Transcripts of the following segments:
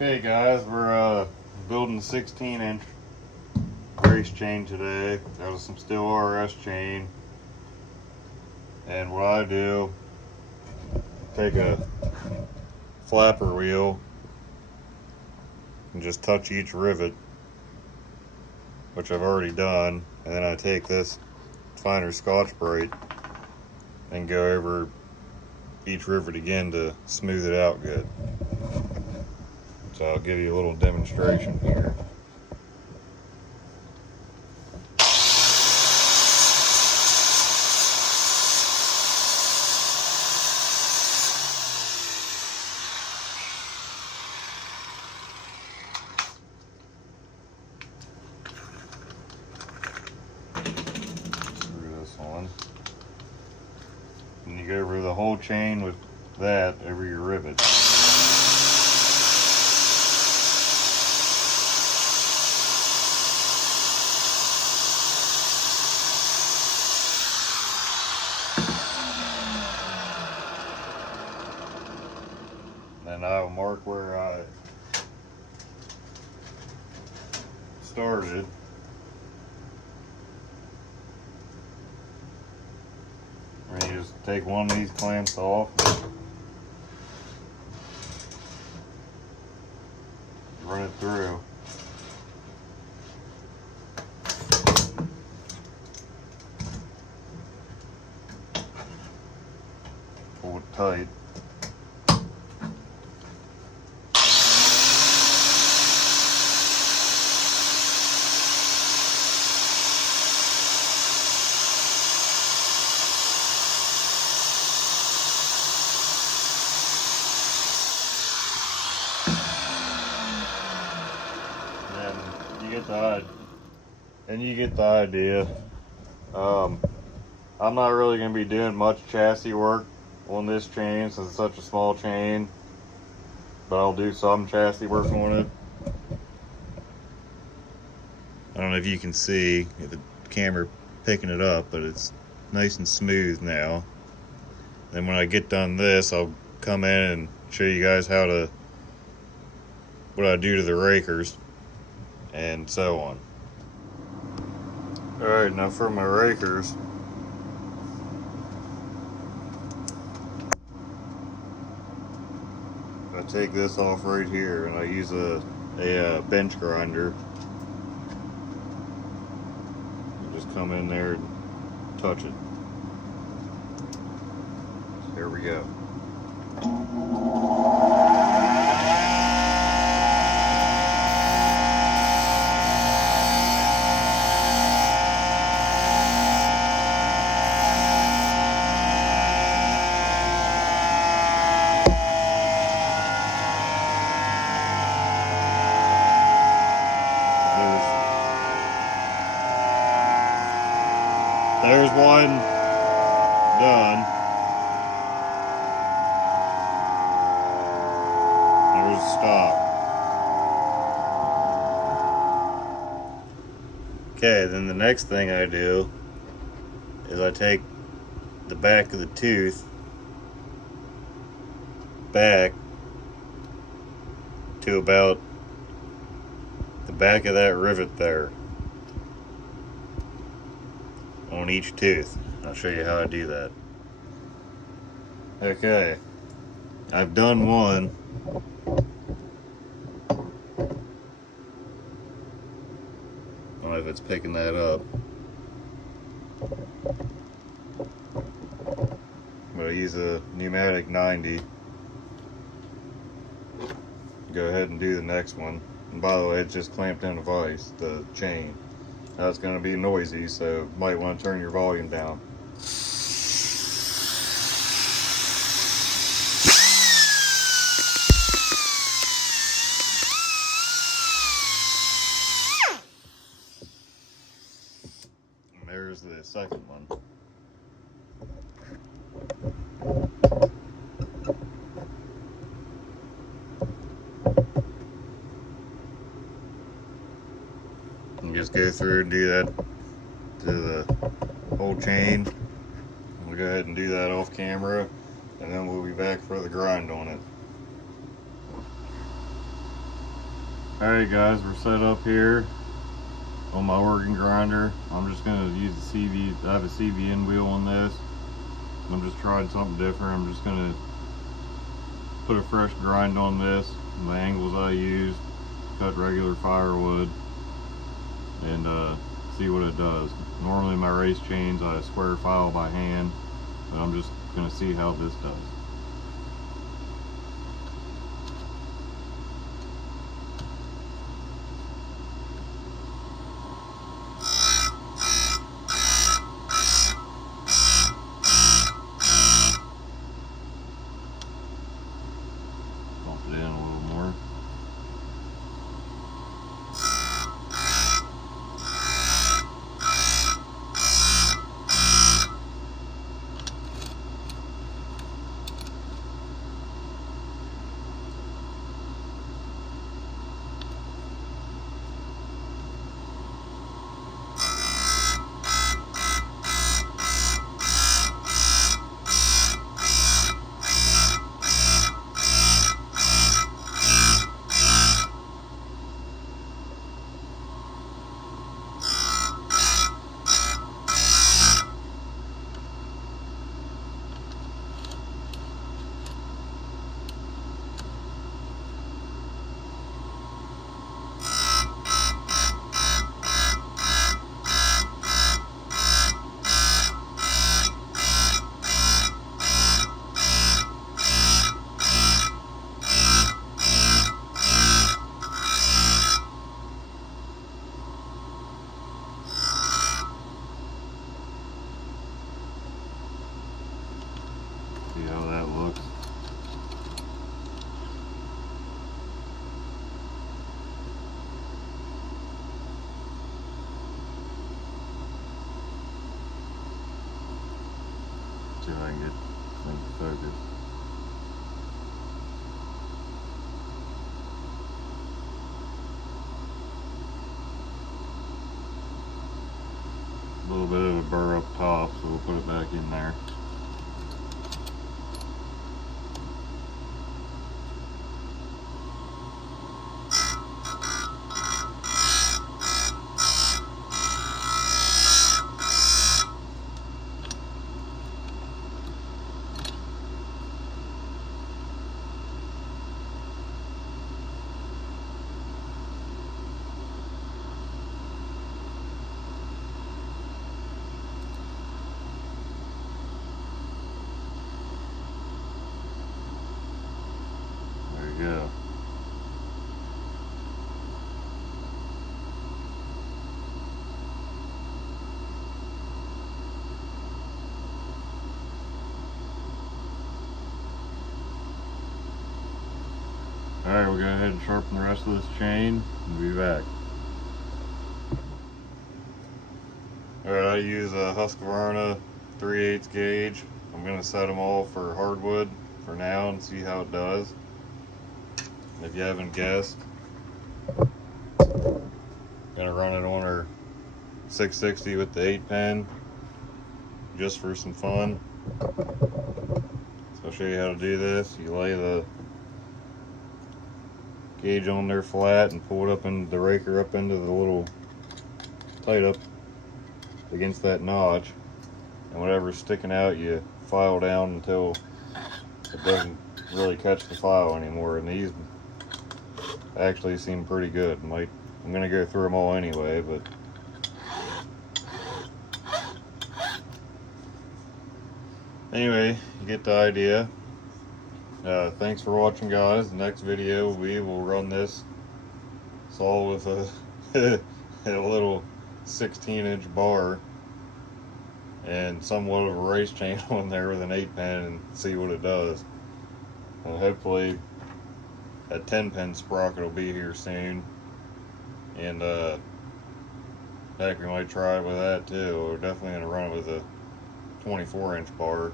Okay guys, we're building a 16-inch race chain today out of some steel RS chain. And what I do, take a flapper wheel and just touch each rivet, which I've already done, and then I take this finer Scotch-Brite and go over each rivet again to smooth it out good. So I'll give you a little demonstration here. Screw this on. And you go over the whole chain with that over your rivet. And I'll mark where I started. And you just take one of these clamps off, run it through. Pull it tight. You get the idea. I'm not really going to be doing much chassis work on this chain since it's such a small chain, but I'll do some chassis work on it. I don't know if you can see if the camera picking it up, but it's nice and smooth now. Then when I get done this, I'll come in and show you guys what I do to the rakers and so on. Alright, now for my rakers, I take this off right here and I use a bench grinder. You just come in there and touch it. There we go. There's one done. There's a stop. Okay, then the next thing I do is I take the back of the tooth back to about the back of that rivet there on each tooth. I'll show you how I do that. Okay, I've done one. I don't know if it's picking that up, but I use a pneumatic 90. Go ahead and do the next one. And by the way, it's just clamped in a vise, the chain. Now it's going to be noisy, so you might want to turn your volume down. And there's the second one. And just go through and do that to the whole chain. We'll go ahead and do that off camera, and then we'll be back for the grind on it. Alright guys, we're set up here on my organ grinder. I'm just going to use the CV. I have a CVN wheel on this. I'm just trying something different. I'm just going to put a fresh grind on this. The angles I use, cut regular firewood, and see what it does. Normally my race chains I square file by hand, but I'm just going to see how this does. Bump it in a little more. See how that looks. See if I can get things focused. A little bit of a burr up top, so we'll put it back in there. Yeah. Alright, we'll go ahead and sharpen the rest of this chain and be back. Alright, I use a Husqvarna 3/8 gauge. I'm going to set them all for hardwood for now and see how it does. If you haven't guessed, gonna run it on our 660 with the 8-pin just for some fun. So I'll show you how to do this. You lay the gauge on there flat and pull it up in the raker up into the little tight up against that notch, and whatever's sticking out you file down until it doesn't really catch the file anymore. And these actually seem pretty good. I'm gonna go through them all anyway, but anyway, you get the idea. Thanks for watching, guys. The next video we will run this saw with a a little 16-inch bar and somewhat of a race chain on there with an 8-pin and see what it does. Hopefully a 10-pin sprocket will be here soon, and heck, we might try it with that too. We're definitely going to run it with a 24-inch bar.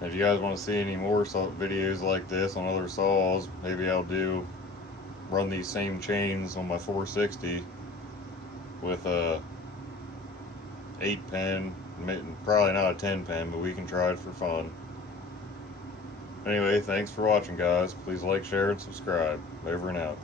If you guys want to see any more videos like this on other saws, maybe I'll run these same chains on my 460 with a 8-pin, probably not a 10-pin, but we can try it for fun. Anyway, thanks for watching, guys. Please like, share, and subscribe. Over and out.